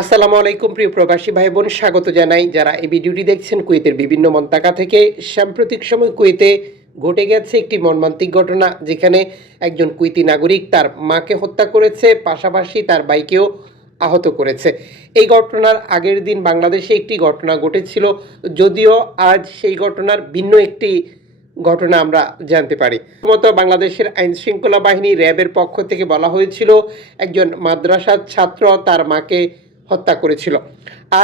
আসসালামু আলাইকুম, প্রিয় প্রবাসী ভাই বোন স্বাগত জানাই। যারা এই ভিডিওটি দেখছেন কুয়েতের বিভিন্ন মন্তাকা থেকে, সাম্প্রতিক সময় কুয়েতে ঘটে গেছে একটি মর্মান্তিক ঘটনা, যেখানে একজন কুইতি নাগরিক তার মাকে হত্যা করেছে, পাশাপাশি তার বাইকেও আহত করেছে। এই ঘটনার আগের দিন বাংলাদেশে একটি ঘটনা ঘটেছিল, যদিও আজ সেই ঘটনার ভিন্ন একটি ঘটনা আমরা জানতে পারি। প্রথমত, বাংলাদেশের আইন শৃঙ্খলা বাহিনী র্যাবের পক্ষ থেকে বলা হয়েছিল, একজন মাদ্রাসার ছাত্র তার মাকে হত্যা করেছিল।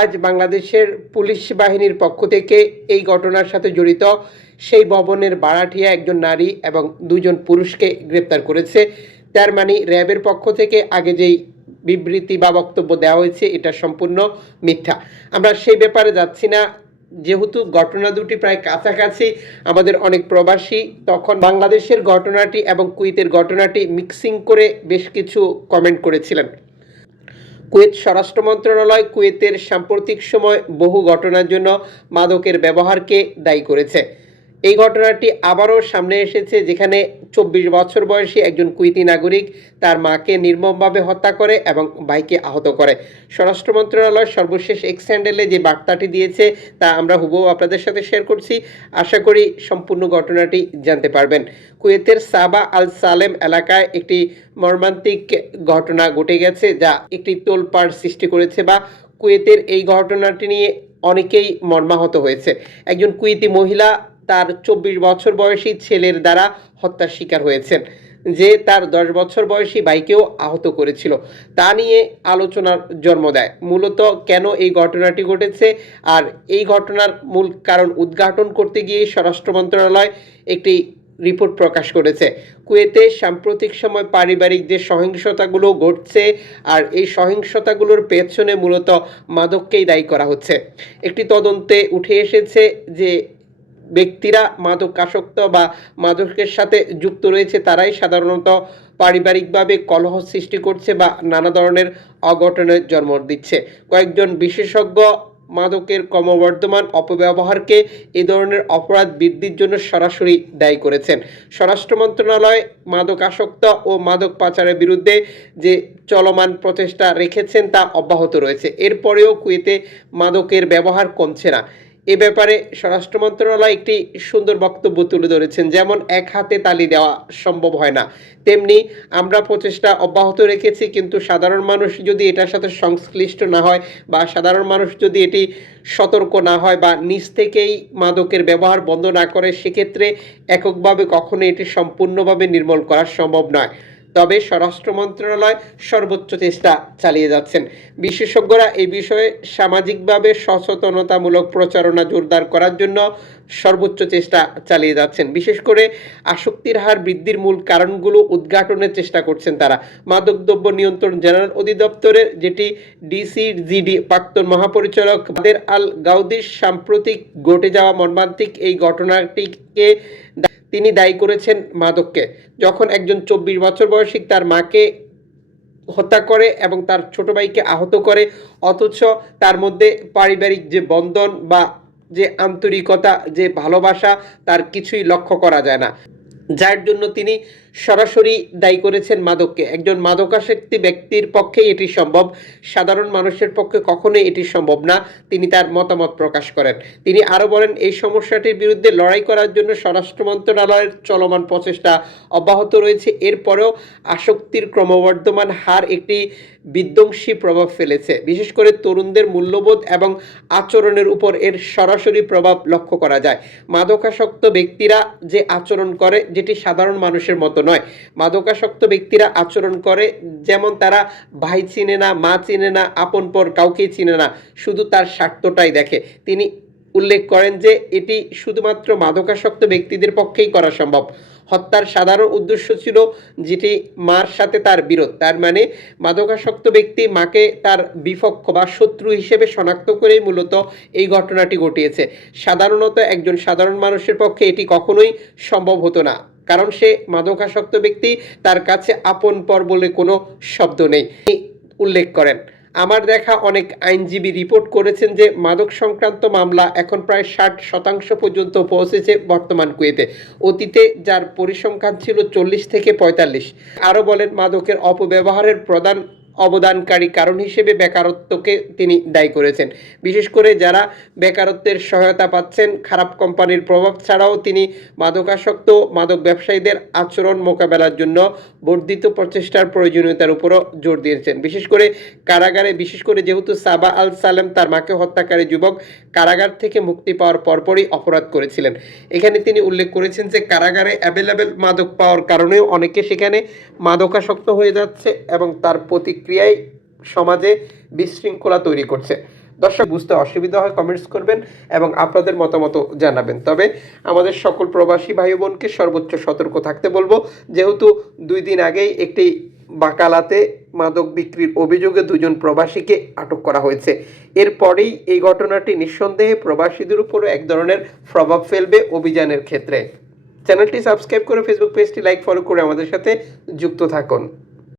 আজ বাংলাদেশের পুলিশ বাহিনীর পক্ষ থেকে এই ঘটনার সাথে জড়িত সেই ভবনের বাড়াঠিয়া একজন নারী এবং দুজন পুরুষকে গ্রেপ্তার করেছে। তার মানে র্যাবের পক্ষ থেকে আগে যেই বিবৃতি বা বক্তব্য দেওয়া হয়েছে, এটা সম্পূর্ণ মিথ্যা। আমরা সেই ব্যাপারে যাচ্ছি না। যেহেতু ঘটনা দুটি প্রায় কাছাকাছি, আমাদের অনেক প্রবাসী, তখন বাংলাদেশের ঘটনাটি এবং কুইতের ঘটনাটি মিক্সিং করে বেশ কিছু কমেন্ট করেছিলেন। কুয়েত স্বরাষ্ট্র মন্ত্রণালয় কুয়েতের সাম্প্রতিক সময় বহু ঘটনার জন্য মাদকের ব্যবহারকে দায়ী করেছে। এই ঘটনাটি আবারও সামনে এসেছে, যেখানে চব্বিশ বছর বয়সী একজন কুইতি নাগরিক তার মাকে নির্মমভাবে হত্যা করে এবং ভাইকে আহত করে। স্বরাষ্ট্র মন্ত্রণালয় সর্বশেষ এক্স হ্যান্ডেলে যে বার্তাটি দিয়েছে, তা আমরা হুবহু আপনাদের সাথে শেয়ার করছি। আশা করি সম্পূর্ণ ঘটনাটি জানতে পারবেন। কুয়েতের সাবা আল সালেম এলাকায় একটি মর্মান্তিক ঘটনা ঘটে গেছে, যা একটি তোলপাড় সৃষ্টি করেছে বা কুয়েতের এই ঘটনাটি নিয়ে অনেকেই মর্মাহত হয়েছে। একজন কুয়েতি মহিলা তার চব্বিশ বছর বয়সী ছেলের দ্বারা হত্যার শিকার হয়েছেন, যে তার দশ বছর বয়সী বাইকেও আহত করেছিল। তা নিয়ে আলোচনার জন্ম দেয়। মূলত কেন এই ঘটনাটি ঘটেছে আর এই ঘটনার মূল কারণ উদ্ঘাটন করতে গিয়ে স্বরাষ্ট্র মন্ত্রণালয় একটি রিপোর্ট প্রকাশ করেছে। কুয়েতে সাম্প্রতিক সময় পারিবারিক যে সহিংসতাগুলো ঘটছে আর এই সহিংসতাগুলোর পেছনে মূলত মাদককেই দায়ী করা হচ্ছে। একটি তদন্তে উঠে এসেছে যে ব্যক্তিরা মাদকাসক্ত বা মাদকের সাথে যুক্ত রয়েছে তারাই সাধারণত পারিবারিকভাবে কলহ সৃষ্টি করছে বা নানা ধরনের অঘটনের জন্ম দিচ্ছে। কয়েকজন বিশেষজ্ঞ মাদকের ক্রমবর্ধমান অপব্যবহারকে এ ধরনের অপরাধ বৃদ্ধির জন্য সরাসরি দায়ী করেছেন। স্বরাষ্ট্র মন্ত্রণালয় মাদকাসক্ত ও মাদক পাচারের বিরুদ্ধে যে চলমান প্রচেষ্টা রেখেছেন তা অব্যাহত রয়েছে। এরপরেও কুয়েতে মাদকের ব্যবহার কমছে না। এ ব্যাপারে স্বরাষ্ট্র মন্ত্রণালয় একটি সুন্দর বক্তব্য তুলে ধরেছেন। যেমন, এক হাতে তালি দেওয়া সম্ভব হয় না। তেমনি আমরা প্রচেষ্টা অব্যাহত রেখেছি, কিন্তু সাধারণ মানুষ যদি এটার সাথে সংশ্লিষ্ট না হয় বা সাধারণ মানুষ যদি এটি সতর্ক না হয় বা নিজ থেকেই মাদকের ব্যবহার বন্ধ না করে, সেক্ষেত্রে এককভাবে কখনো এটি সম্পূর্ণভাবে নির্মূল করা সম্ভব নয়। তবে স্বরাষ্ট্র মন্ত্রণালয় সর্বোচ্চ চেষ্টা চালিয়ে যাচ্ছেন। বিশেষজ্ঞরা এই বিষয়ে সামাজিকভাবে সচেতনতামূলক প্রচারণা জোরদার করার জন্য সর্বোচ্চ চেষ্টা চালিয়ে যাচ্ছেন। বিশেষ করে আসক্তির হার বৃদ্ধির মূল কারণগুলো উদ্ঘাটনের চেষ্টা করছেন তারা। মাদকদ্রব্য নিয়ন্ত্রণ জেনারেল অধিদপ্তরের যেটি ডিসিজিডি প্রাক্তন মহাপরিচালক বাদের আল গাউদির সাম্প্রতিক ঘটে যাওয়া মর্মান্তিক এই ঘটনাটিকে তিনি দায়ী করেছেন মাদককে। যখন একজন চব্বিশ বছর বয়সী তার মাকে হত্যা করে এবং তার ছোট ভাইকে আহত করে, অথচ তার মধ্যে পারিবারিক যে বন্ধন বা যে আন্তরিকতা, যে ভালোবাসা, তার কিছুই লক্ষ্য করা যায় না। যার জন্য তিনি সরাসরি দায়ী করেছেন মাদককে। একজন মাদকাসক্তি ব্যক্তির পক্ষেই এটি সম্ভব। সাধারণ মানুষের পক্ষে কখনোই এটি সম্ভব না, তিনি তার মতামত প্রকাশ করেন। তিনি আরও বলেন, এই সমস্যাটির বিরুদ্ধে লড়াই করার জন্য স্বরাষ্ট্র মন্ত্রণালয়ের চলমান প্রচেষ্টা অব্যাহত রয়েছে। এরপরেও আসক্তির ক্রমবর্ধমান হার একটি বিধ্বংসী প্রভাব ফেলেছে। বিশেষ করে তরুণদের মূল্যবোধ এবং আচরণের উপর এর সরাসরি প্রভাব লক্ষ্য করা যায়। মাদকাসক্ত ব্যক্তিরা যে আচরণ করে, যেটি সাধারণ মানুষের মতো নয়। মাদকাসক্ত ব্যক্তিরা আচরণ করে, যেমন তারা ভাই চিনে না, মা চিনে না, আপন পর কাউকেই চিনে না, শুধু তার স্বার্থটাই দেখে। তিনি উল্লেখ করেন যে, এটি শুধুমাত্র মাদকাসক্ত ব্যক্তিদের পক্ষেই করা সম্ভব। হত্যার সাধারণ উদ্দেশ্য ছিল যেটি মার সাথে তার বিরোধ। তার মানে মাদকাসক্ত ব্যক্তি মাকে তার বিপক্ষ বা শত্রু হিসেবে শনাক্ত করেই মূলত এই ঘটনাটি ঘটিয়েছে। সাধারণত একজন সাধারণ মানুষের পক্ষে এটি কখনোই সম্ভব হতো না। কারণ সে মাদকাসক্ত ব্যক্তি, তার কাছে আপন পর বলে কোনো শব্দ নেই। উল্লেখ করেন, আমার দেখা অনেক আইনজীবী রিপোর্ট করেছেন যে মাদক সংক্রান্ত মামলা এখন প্রায় ষাট শতাংশ পর্যন্ত পৌঁছেছে বর্তমান কুয়েতে। অতীতে যার পরিসংখ্যান ছিল চল্লিশ থেকে পঁয়তাল্লিশ। আরও বলেন, মাদকের অপব্যবহারের প্রধান অবদানকারী কারণ হিসেবে বেকারত্বকে তিনি দায়ী করেছেন। বিশেষ করে যারা বেকারত্বের সহায়তা পাচ্ছেন, খারাপ কোম্পানির প্রভাব ছাড়াও তিনি মাদকাসক্ত মাদক ব্যবসায়ীদের আচরণ মোকাবেলার জন্য বর্ধিত প্রচেষ্টার প্রয়োজনীয়তার উপরও জোর দিয়েছেন। বিশেষ করে কারাগারে, বিশেষ করে যেহেতু সাবা আল সালেম তার মাকে হত্যাকারী যুবক কারাগার থেকে মুক্তি পাওয়ার পরপরই অপরাধ করেছিলেন। এখানে তিনি উল্লেখ করেছেন যে কারাগারে অ্যাভেলেবেল মাদক পাওয়ার কারণেও অনেকে সেখানে মাদকাসক্ত হয়ে যাচ্ছে এবং তার প্রতিক্রিয়ায় সমাজে বিশৃঙ্খলা তৈরি করছে। দর্শক, বুঝতে অসুবিধা হয় কমেন্টস করবেন এবং আপনাদের মতামত জানাবেন। তবে আমাদের সকল প্রবাসী ভাই বোনকে সর্বোচ্চ সতর্ক থাকতে বলব, যেহেতু দুই দিন আগেই একটি বাকালাতে মাদক বিক্রির অভিযোগে দুজন প্রবাসীকে আটক করা হয়েছে। এরপরেই এই ঘটনাটি নিঃসন্দেহে প্রবাসীদের উপরও এক ধরনের প্রভাব ফেলবে অভিযানের ক্ষেত্রে। চ্যানেলটি সাবস্ক্রাইব করে ফেসবুক পেজটি লাইক ফলো করে আমাদের সাথে যুক্ত থাকুন।